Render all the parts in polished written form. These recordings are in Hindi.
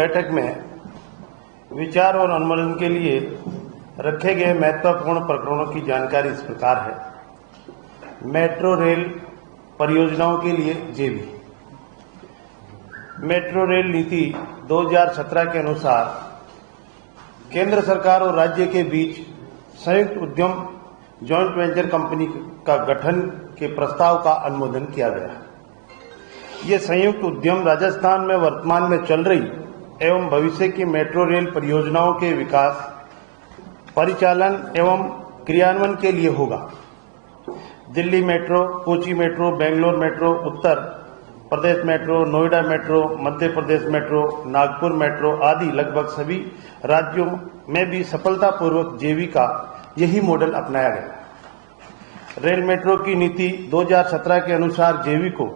बैठक में विचार और अनुमोदन के लिए रखे गए महत्वपूर्ण प्रकरणों की जानकारी इस प्रकार है। मेट्रो रेल परियोजनाओं के लिए जेवी। मेट्रो रेल नीति 2017 के अनुसार केंद्र सरकार और राज्य के बीच संयुक्त उद्यम जॉइंट वेंचर कंपनी का गठन के प्रस्ताव का अनुमोदन किया गया। ये संयुक्त उद्यम राजस्थान में वर्तमान में चल रही एवं भविष्य की मेट्रो रेल परियोजनाओं के विकास, परिचालन एवं क्रियान्वयन के लिए होगा। Delhi metro, Kochi metro, Bangalore metro, Uttar Pradesh metro, Noida metro, Madhya Pradesh metro, Nagpur metro आदि लगभग सभी राज्यों में भी सफलतापूर्वक जेवी का यही मॉडल अपनाया गया। रेल मेट्रो की नीति 2017 के अनुसार जेवी को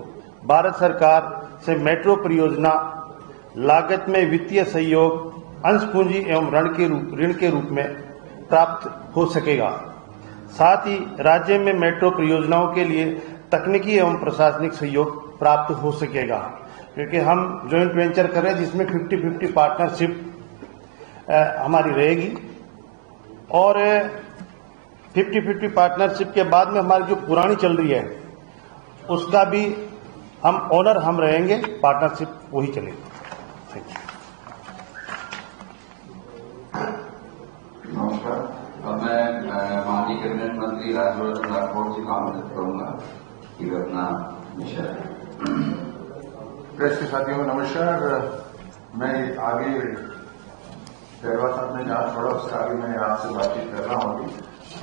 भारत सरकार से मेट्रो परियोजना लागत में वित्तीय सहयोग, अंश पूंजी एवं ऋण के रूप में प्राप्त हो सकेगा। साथ ही राज्य में मेट्रो परियोजनाओं के लिए तकनीकी एवं प्रशासनिक सहयोग प्राप्त हो सकेगा, क्योंकि हम जॉइंट वेंचर कर रहे हैं जिसमें 50-50 पार्टनरशिप हमारी रहेगी और 50-50 पार्टनरशिप के बाद में हमारी जो पुरानी चल रही है उसका भी हम ओनर हम रहेंगे, पार्टनरशिप वही चलेगी। नमस्कार। अब मैं माननीय कैबिनेट मंत्री राज्यवर्धन राठौड़ जी को आमंत्रित करूंगा कि वे अपना विषय। प्रेस के साथियों को नमस्कार। मैं आगे पहलवा साहब ने जहां छोड़ा उससे आगे मैं आपसे बातचीत कर रहा हूँ।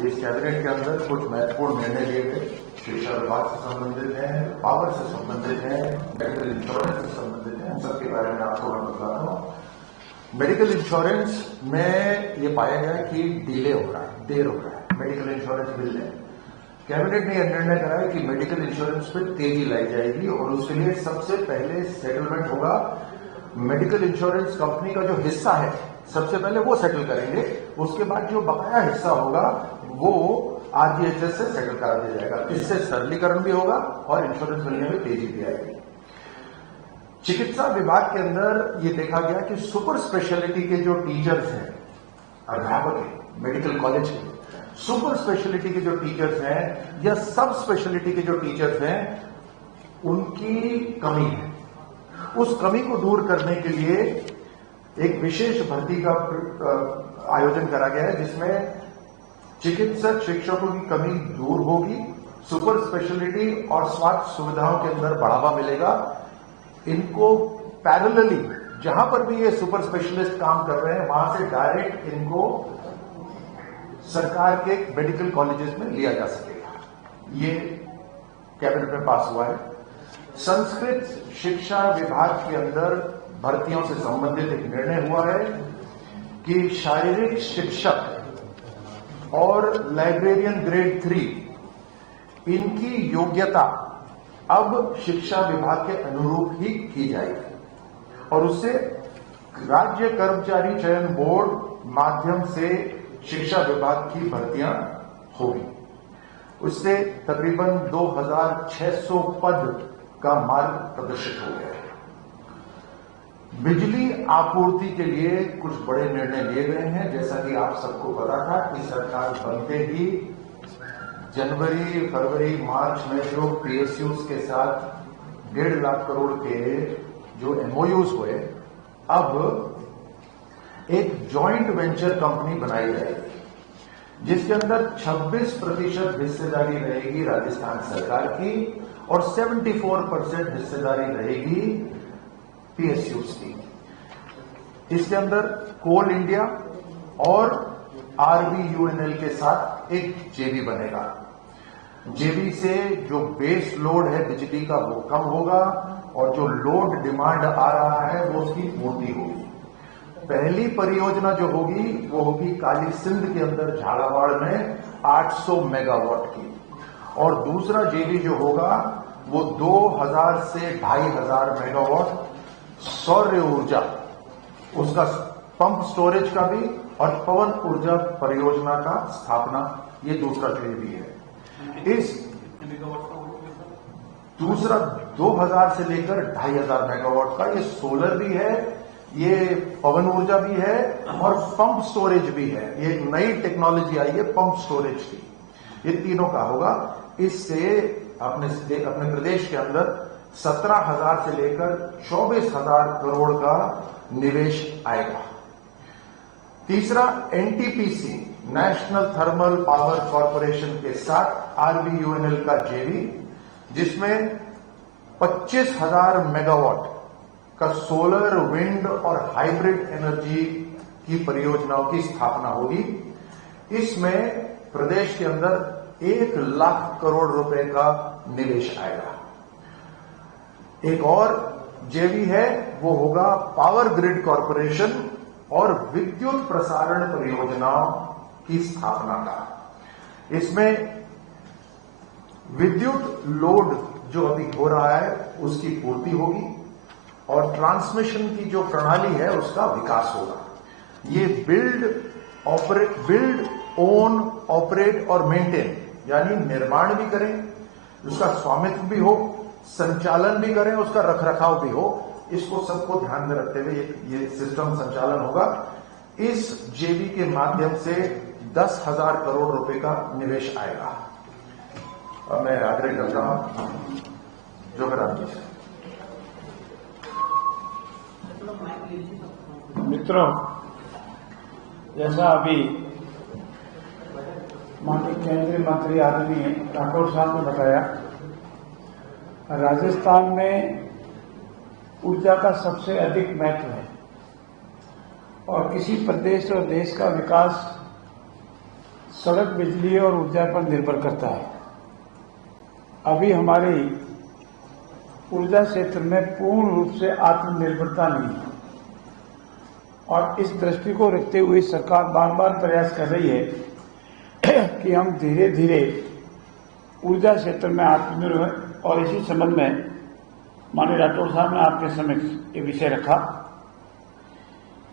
इस कैबिनेट के अंदर कुछ महत्वपूर्ण निर्णय लिए गए, शिक्षा विभाग से संबंधित हैं, पावर से संबंधित हैं, मेडिकल इंश्योरेंस से संबंधित हैं। इन सबके बारे में आपको मैं बताता हूँ। मेडिकल इंश्योरेंस में ये पाया गया कि डिले हो रहा है, देर हो रहा है मेडिकल इंश्योरेंस मिलने। कैबिनेट ने यह निर्णय करा है कि मेडिकल इंश्योरेंस पे तेजी लाई जाएगी और उसके लिए सबसे पहले सेटलमेंट होगा। मेडिकल इंश्योरेंस कंपनी का जो हिस्सा है सबसे पहले वो सेटल करेंगे, उसके बाद जो बकाया हिस्सा होगा वो आरजीएचएस से सेटल करा दिया जाएगा। इससे सरलीकरण भी होगा और इंश्योरेंस मिलने में तेजी भी आएगी। चिकित्सा विभाग के अंदर ये देखा गया कि सुपर स्पेशलिटी के जो टीचर्स हैं, अध्यापक हैं, मेडिकल कॉलेज के सुपर स्पेशलिटी के जो टीचर्स हैं या सब स्पेशलिटी के जो टीचर्स हैं, उनकी कमी है। उस कमी को दूर करने के लिए एक विशेष भर्ती का आयोजन करा गया है, जिसमें चिकित्सक शिक्षकों की कमी दूर होगी, सुपर स्पेशलिटी और स्वास्थ्य सुविधाओं के अंदर बढ़ावा मिलेगा। इनको पैरेलली जहां पर भी ये सुपर स्पेशलिस्ट काम कर रहे हैं वहां से डायरेक्ट इनको सरकार के मेडिकल कॉलेजेस में लिया जा सकेगा। ये कैबिनेट में पास हुआ है। संस्कृत शिक्षा विभाग के अंदर भर्तियों से संबंधित एक निर्णय हुआ है कि शारीरिक शिक्षक और लाइब्रेरियन ग्रेड 3 इनकी योग्यता अब शिक्षा विभाग के अनुरूप ही की जाएगी और उससे राज्य कर्मचारी चयन बोर्ड माध्यम से शिक्षा विभाग की भर्तियां होगी। उससे तकरीबन 2600 पद का मार्ग प्रदर्शित हो गया है। बिजली आपूर्ति के लिए कुछ बड़े निर्णय लिए गए हैं। जैसा कि आप सबको पता था कि सरकार बनते ही जनवरी, फरवरी, मार्च में जो पीएसयूज के साथ 1.5 लाख करोड़ के जो एमओयूज हुए, अब एक जॉइंट वेंचर कंपनी बनाई जाएगी जिसके अंदर 26% हिस्सेदारी रहेगी राजस्थान सरकार की और 74% हिस्सेदारी रहेगी पीएसयूज की। इसके अंदर कोल इंडिया और आरबीयूएनएल के साथ एक जेवी बनेगा। जेवी से जो बेस लोड है बिजली का वो कम होगा और जो लोड डिमांड आ रहा है वो उसकी पूर्ति होगी। पहली परियोजना जो होगी वो होगी काली सिंध के अंदर झालावाड़ में 800 मेगावाट की और दूसरा जेवी जो होगा वो 2000 से 2500 मेगावाट सौर ऊर्जा, उसका पंप स्टोरेज का भी और पवन ऊर्जा परियोजना का स्थापना, ये दूसरा जेवी है। इस दूसरा 2000 से लेकर 2500 मेगावाट का ये सोलर भी है, ये पवन ऊर्जा भी है और पंप स्टोरेज भी है। ये एक नई टेक्नोलॉजी आई है पंप स्टोरेज की, ये तीनों का होगा। इससे अपने प्रदेश के अंदर 17,000 से लेकर 24,000 करोड़ का निवेश आएगा। तीसरा, NTPC national thermal power corporation के साथ आरबीयूएनएल का जेवी, जिसमें 25,000 मेगावाट का सोलर, विंड और हाइब्रिड एनर्जी की परियोजनाओं की स्थापना होगी। इसमें प्रदेश के अंदर 1 लाख करोड़ रुपए का निवेश आएगा। एक और जेवी है, वो होगा पावर ग्रिड कॉरपोरेशन और विद्युत प्रसारण परियोजनाओं की स्थापना का। इसमें विद्युत लोड जो अभी हो रहा है उसकी पूर्ति होगी और ट्रांसमिशन की जो प्रणाली है उसका विकास होगा। ये बिल्ड, ओन, ऑपरेट और मेंटेन, यानी निर्माण भी करें, उसका स्वामित्व भी हो, संचालन भी करें, उसका रखरखाव भी हो। इसको सबको ध्यान में रखते हुए ये सिस्टम संचालन होगा। इस जेवी के माध्यम से 10,000 करोड़ रुपए का निवेश आएगा। अब मैं आग्रह करता हूं जोगराम जी से। मित्रों, जैसा अभी माननीय केंद्रीय मंत्री आदरणीय राठौड़ साहब ने बताया, राजस्थान में ऊर्जा का सबसे अधिक महत्व है और किसी प्रदेश और देश का विकास सड़क, बिजली और ऊर्जा पर निर्भर करता है। अभी हमारी ऊर्जा क्षेत्र में पूर्ण रूप से आत्मनिर्भरता नहीं है और इस दृष्टि को रखते हुए सरकार बार बार प्रयास कर रही है कि हम धीरे धीरे ऊर्जा क्षेत्र में आत्मनिर्भर, और इसी संबंध में माननीय राठौड़ साहब ने आपके समक्ष ये विषय रखा।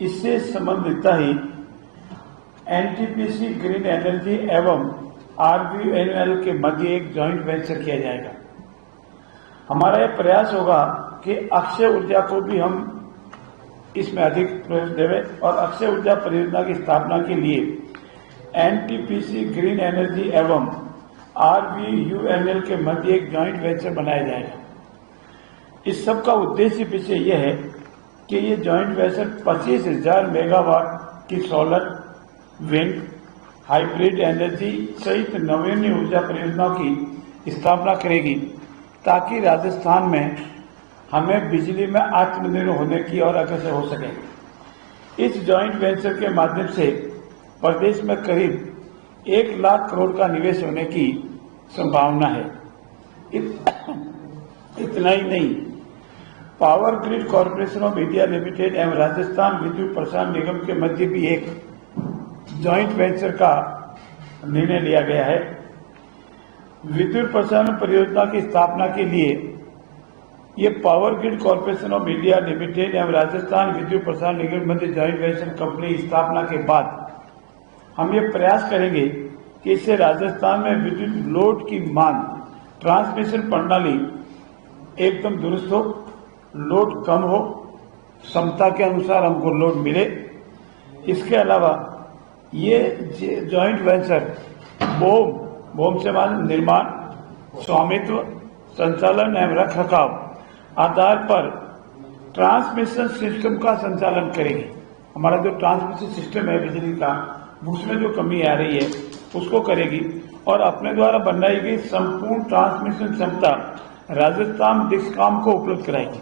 इससे संबंधित ही एनटीपीसी ग्रीन एनर्जी एवं आरबीयूएनएल के मध्य एक जॉइंट वेंचर किया जाएगा। हमारा यह प्रयास होगा कि अक्षय ऊर्जा को भी हम इसमें अधिक प्रवेश देवें और अक्षय ऊर्जा परियोजना की स्थापना के लिए एनटीपीसी ग्रीन एनर्जी एवं आरबीयूएनएल के मध्य एक जॉइंट वेंचर बनाया जाएगा। इस सब का उद्देश्य पीछे यह है कि ये जॉइंट वेंचर 25,000 मेगावाट की सोलर, विंड, हाइब्रिड एनर्जी सहित नवीन ऊर्जा परियोजनाओं की स्थापना करेगी ताकि राजस्थान में हमें बिजली में आत्मनिर्भर होने की और अग्रसर हो सके। इस जॉइंट वेंचर के माध्यम से प्रदेश में करीब 1 लाख करोड़ का निवेश होने की संभावना है। इतना ही नहीं, power grid corporation of India limited एवं राजस्थान विद्युत प्रसारण निगम के मध्य भी एक जॉइंट वेंचर का निर्णय लिया गया है। विद्युत प्रसारण परियोजना की स्थापना के लिए ये power grid corporation of India limited एवं राजस्थान विद्युत प्रसारण निगम के मध्य जॉइंट वेंचर कंपनी स्थापना के बाद हम ये प्रयास करेंगे कि इससे राजस्थान में विद्युत लोड की मांग, ट्रांसमिशन प्रणाली एकदम दुरुस्त हो, लोड कम हो, क्षमता के अनुसार हमको लोड मिले। इसके अलावा ये जॉइंट वेंचर बोम से मान निर्माण, स्वामित्व, संचालन एवं रखरखाव आधार पर ट्रांसमिशन सिस्टम का संचालन करेगी। हमारा जो ट्रांसमिशन सिस्टम है बिजली का, उसमें जो कमी आ रही है उसको करेगी और अपने द्वारा बनाई गई संपूर्ण ट्रांसमिशन क्षमता राजस्थान डिस्कॉम को उपलब्ध कराएगी।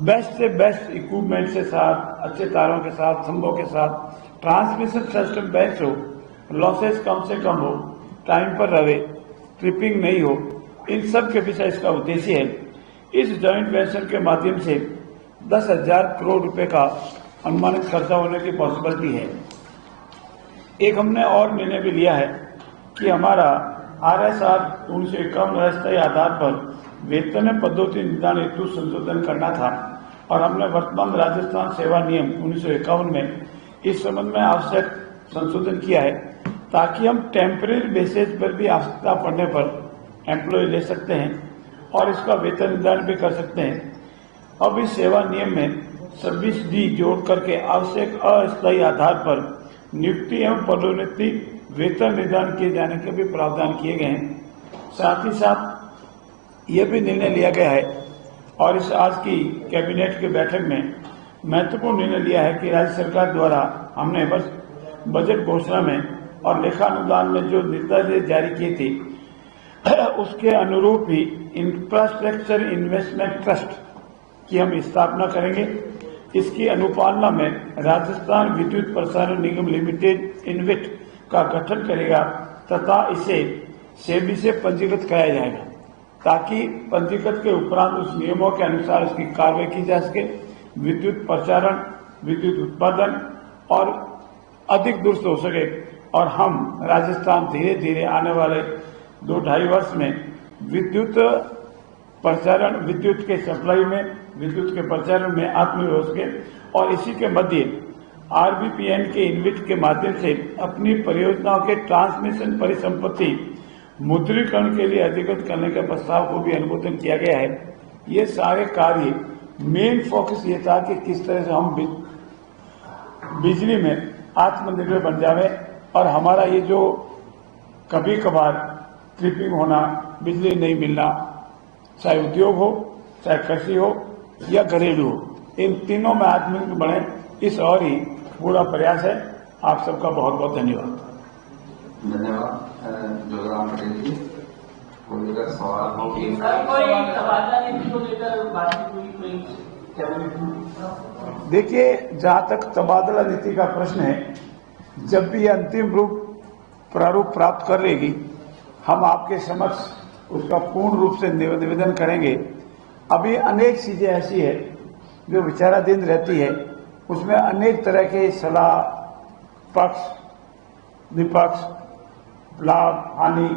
बेस्ट से बेस्ट इक्विपमेंट के साथ, अच्छे तारों के साथ, खंभों के साथ ट्रांसमिशन सिस्टम बेस्ट हो, लॉसेस कम से कम हो, टाइम पर रहे, ट्रिपिंग नहीं हो, इन सब के पीछे इसका उद्देश्य है। इस जॉइंट वेंचर के माध्यम से 10,000 करोड़ रुपए का अनुमानित खर्चा होने की पॉसिबिलिटी है। एक हमने और निर्णय भी लिया है कि हमारा RSR 1951 अस्थायी आधार पर वेतन पद्धति निदान हेतु संशोधन करना था और हमने वर्तमान राजस्थान सेवा नियम 1951 में इस संबंध में आवश्यक संशोधन किया है ताकि हम टेम्परेरी बेसिस पर भी आवश्यकता पड़ने पर एम्प्लॉय ले सकते हैं और इसका वेतन निर्धारण भी कर सकते हैं। अब इस सेवा नियम में 26D जोड़ करके आवश्यक अस्थायी आधार पर नियुक्ति एवं पदोन्नति वेतन निर्धारण किए जाने के भी प्रावधान किए गए हैं। साथ ही साथ यह भी निर्णय लिया गया है और इस आज की कैबिनेट की बैठक में महत्वपूर्ण निर्णय लिया है कि राज्य सरकार द्वारा हमने बजट घोषणा में और लेखानुदान में जो निर्देश जारी किए थे उसके अनुरूप ही इंफ्रास्ट्रक्चर इन्वेस्टमेंट ट्रस्ट की हम स्थापना करेंगे। इसकी अनुपालना में राजस्थान विद्युत प्रसारण निगम लिमिटेड इनविट का गठन करेगा तथा इसे सेबी से पंजीकृत कराया जाएगा ताकि पंजीकृत के उपरांत उस नियमों के अनुसार उसकी कार्रवाई की जा सके। विद्युत प्रसारण, विद्युत उत्पादन और अधिक दुरुस्त हो सके और हम राजस्थान धीरे धीरे आने वाले 2-2.5 वर्ष में विद्युत प्रसारण, विद्युत के सप्लाई में, विद्युत के प्रसारण में आत्मनिर्भर हो सके और इसी के मध्य आरबीपीएन के इनविट के माध्यम से अपनी परियोजनाओं के ट्रांसमिशन परिसंपत्ति मुद्रीकरण के लिए अधिकृत करने के प्रस्ताव को भी अनुमोदन किया गया है। ये सारे कार्य मेन फोकस ये था कि किस तरह से हम बिजली में आत्मनिर्भर बन जावे और हमारा ये जो कभी कभार ट्रिपिंग होना, बिजली नहीं मिलना, चाहे उद्योग हो, चाहे कृषि हो या घरेलू हो, इन तीनों में आत्मनिर्भर बने, इस और ही पूरा प्रयास है। आप सबका बहुत बहुत धन्यवाद। धन्यवाद जोगराम पटेल जी। कोई अगर सवाल हो कि देखिए, जहां तक तबादला नीति का प्रश्न है, जब भी अंतिम प्रारूप प्राप्त कर लेगी हम आपके समक्ष उसका पूर्ण रूप से निवेदन करेंगे। अभी अनेक चीजें ऐसी है जो विचाराधीन रहती है, उसमें अनेक तरह के सलाह, पक्ष विपक्ष, लाभ हानि,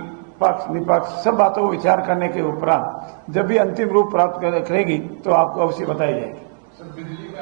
पक्ष निपक्ष, सब बातों को विचार करने के उपरांत जब भी अंतिम रूप प्राप्त करेगी तो आपको अवश्य बताई जाएगी। बिजली में